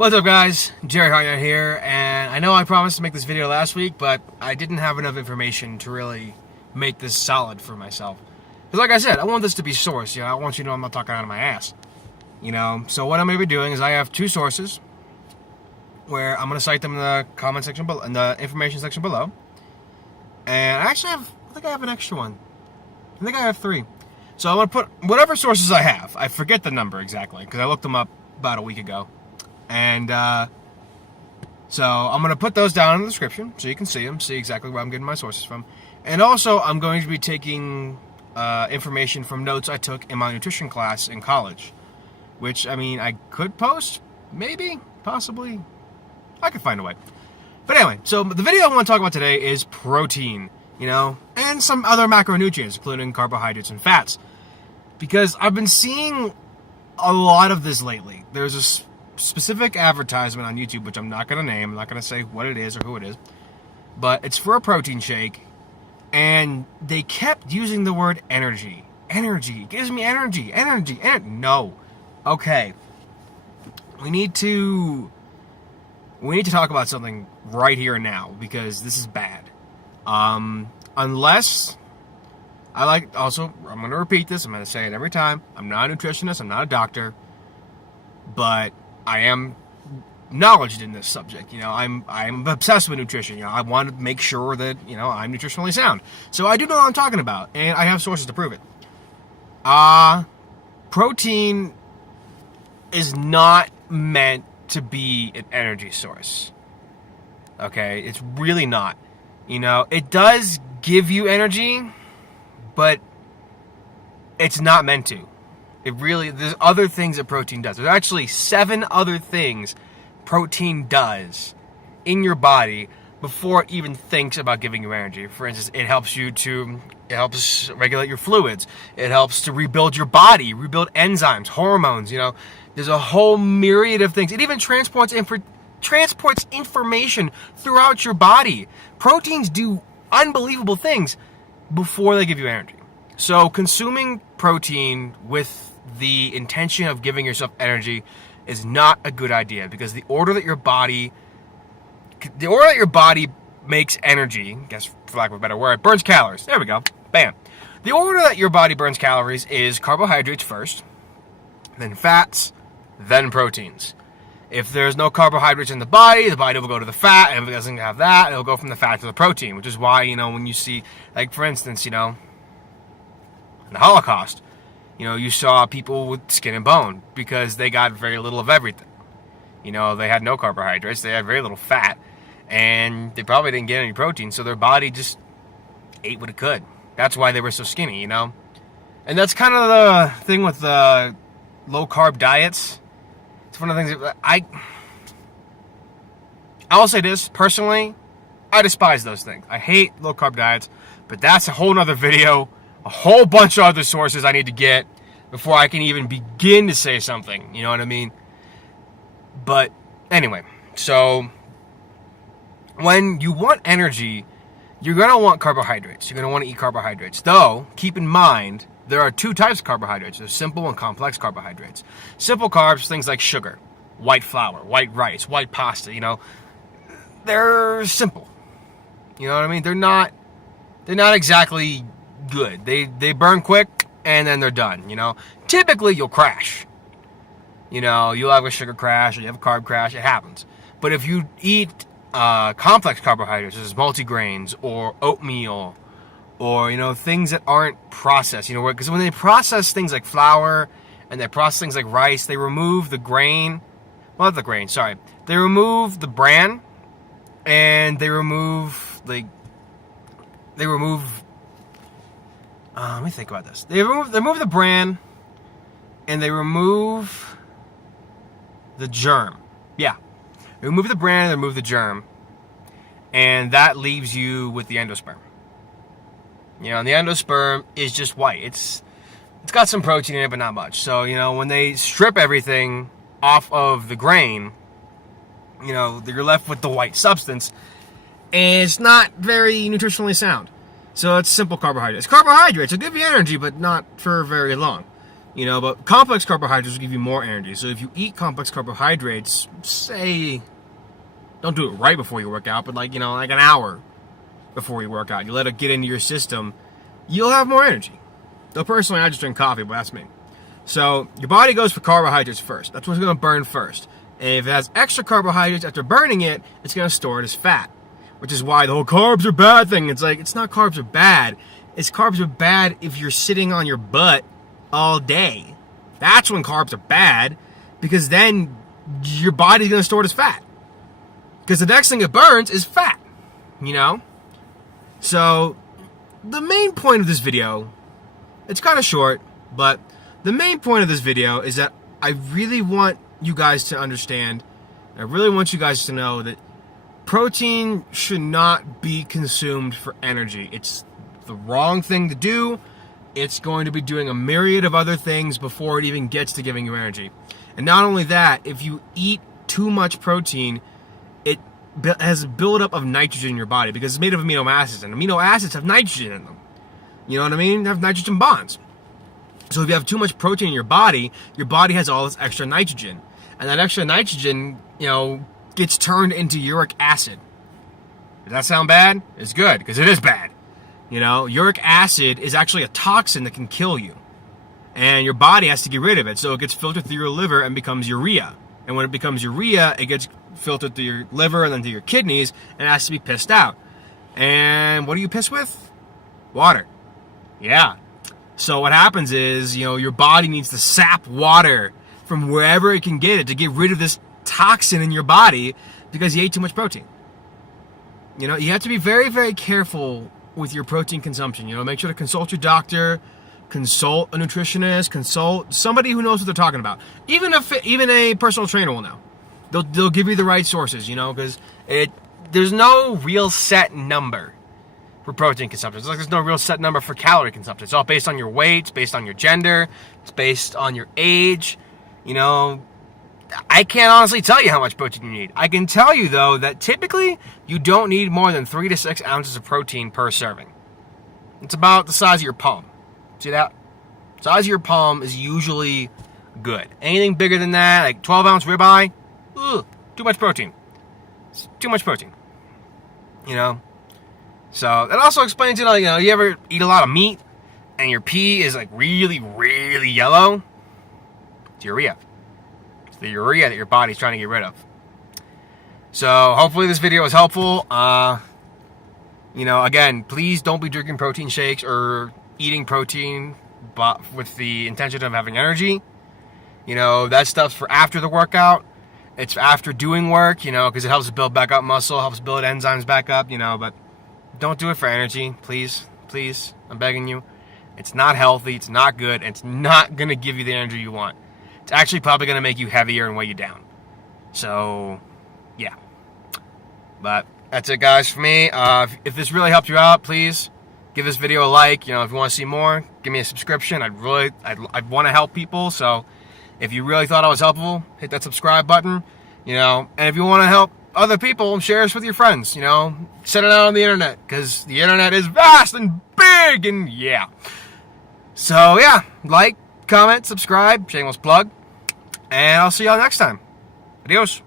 What's up, guys? Jerry Hartnett here, and I know I promised to make this video last week, but I didn't have enough information to really make this solid for myself. Because like I said, I want this to be sourced, I want you to know I'm not talking out of my ass. So what I'm going to be doing is I have two sources where I'm going to cite them in the comment section below, in the information section below. And I think I have an extra one. I think I have three. So I'm going to put whatever sources I have. I forget the number exactly, because I looked them up about a week ago. And so I'm going to put those down in the description so you can see them, see exactly where I'm getting my sources from. And also, I'm going to be taking information from notes I took in my nutrition class in college. Which, I could post, maybe, possibly. I could find a way. But anyway, so the video I want to talk about today is protein, and some other macronutrients, including carbohydrates and fats. Because I've been seeing a lot of this lately. There's a specific advertisement on YouTube, which I'm not going to name. I'm not going to say what it is or who it is. But it's for a protein shake. And they kept using the word energy. Energy. It gives me energy. Energy. No. Okay. We need to talk about something right here and now. Because this is bad. Unless... I'm going to repeat this. I'm going to say it every time. I'm not a nutritionist. I'm not a doctor. But I am knowledgeable in this subject. I'm obsessed with nutrition. I want to make sure that, I'm nutritionally sound. So I do know what I'm talking about. And I have sources to prove it. Protein is not meant to be an energy source. Okay? It's really not. It does give you energy, but it's not meant to. There's other things that protein does. There's actually 7 other things protein does in your body before it even thinks about giving you energy. For instance, it helps regulate your fluids. It helps to rebuild your body, rebuild enzymes, hormones, There's a whole myriad of things. It even transports information throughout your body. Proteins do unbelievable things before they give you energy. So consuming protein with the intention of giving yourself energy is not a good idea, because the order that your body makes energy, I guess for lack of a better word, burns calories. There we go. Bam. The order that your body burns calories is carbohydrates first, then fats, then proteins. If there's no carbohydrates in the body will go to the fat, and if it doesn't have that, it'll go from the fat to the protein, which is why, when you see, like, for instance, in the Holocaust, you saw people with skin and bone because they got very little of everything. They had no carbohydrates, they had very little fat, and they probably didn't get any protein, so their body just ate what it could. That's why they were so skinny, And that's kind of the thing with the low-carb diets. It's one of the things that I will say this, personally, I despise those things. I hate low-carb diets, but that's a whole nother video. A whole bunch of other sources I need to get before I can even begin to say something. You know what I mean? But anyway, so when you want energy, you're going to want carbohydrates. You're going to want to eat carbohydrates. Though, keep in mind, there are 2 types of carbohydrates. There's simple and complex carbohydrates. Simple carbs, things like sugar, white flour, white rice, white pasta, they're simple. You know what I mean? They're not exactly good. They burn quick and then they're done. Typically you'll crash. You'll have a sugar crash or you have a carb crash. It happens. But if you eat complex carbohydrates, such as multigrains or oatmeal, or things that aren't processed, because when they process things like flour and they process things like rice, they remove the grain. Well, not the grain. Sorry, they remove the bran, and they remove let me think about this. They remove the bran, and they remove the germ. Yeah. They remove the bran and they remove the germ. And that leaves you with the endosperm. And the endosperm is just white. It's got some protein in it, but not much. So, when they strip everything off of the grain, you're left with the white substance. And it's not very nutritionally sound. So it's simple carbohydrates. Carbohydrates will give you energy, but not for very long. But complex carbohydrates will give you more energy. So if you eat complex carbohydrates, say, don't do it right before you work out, but like an hour before you work out, you let it get into your system, you'll have more energy. Though personally, I just drink coffee, but that's me. So your body goes for carbohydrates first. That's what's going to burn first. And if it has extra carbohydrates after burning it, it's going to store it as fat. Which is why the whole carbs are bad thing. It's like, it's not carbs are bad. It's carbs are bad if you're sitting on your butt all day. That's when carbs are bad, because then your body's going to store it as fat. Because the next thing it burns is fat. So the main point of this video, it's kind of short, but the main point of this video is that I really want you guys to understand, I really want you guys to know that protein should not be consumed for energy. It's the wrong thing to do. It's going to be doing a myriad of other things before it even gets to giving you energy. And not only that, if you eat too much protein, it has a buildup of nitrogen in your body because it's made of amino acids, and amino acids have nitrogen in them. You know what I mean? They have nitrogen bonds. So if you have too much protein in your body has all this extra nitrogen. And that extra nitrogen, gets turned into uric acid. Does that sound bad? It's good, because it is bad. Uric acid is actually a toxin that can kill you. And your body has to get rid of it. So it gets filtered through your liver and becomes urea. And when it becomes urea, it gets filtered through your liver and then through your kidneys, and it has to be pissed out. And what do you piss with? Water. Yeah. So what happens is, your body needs to sap water from wherever it can get it to get rid of this toxin in your body because you ate too much protein. You have to be very, very careful with your protein consumption. Make sure to consult your doctor, consult a nutritionist, consult somebody who knows what they're talking about. Even a personal trainer will know. They'll give you the right sources, because there's no real set number for protein consumption. It's like there's no real set number for calorie consumption. It's all based on your weight, it's based on your gender, it's based on your age. I can't honestly tell you how much protein you need. I can tell you, though, that typically you don't need more than 3 to 6 ounces of protein per serving. It's about the size of your palm. See that? Size of your palm is usually good. Anything bigger than that, like 12-ounce ribeye, too much protein. It's too much protein. So that also explains, you ever eat a lot of meat and your pee is like really, really yellow? It's urea. It's the urea that your body's trying to get rid of. So hopefully this video was helpful. Again, please don't be drinking protein shakes or eating protein but with the intention of having energy. That stuff's for after the workout. It's after doing work, because it helps build back up muscle, helps build enzymes back up, but don't do it for energy. Please, I'm begging you. It's not healthy, it's not good, and it's not going to give you the energy you want. It's actually probably going to make you heavier and weigh you down. So, yeah. But that's it, guys, for me. If this really helped you out, please give this video a like. If you want to see more, give me a subscription. I'd want to help people. So if you really thought I was helpful, hit that subscribe button. And if you want to help other people, share this with your friends. Send it out on the internet, because the internet is vast and big, and yeah. So yeah, like, comment, subscribe, shameless plug, and I'll see y'all next time. Adios.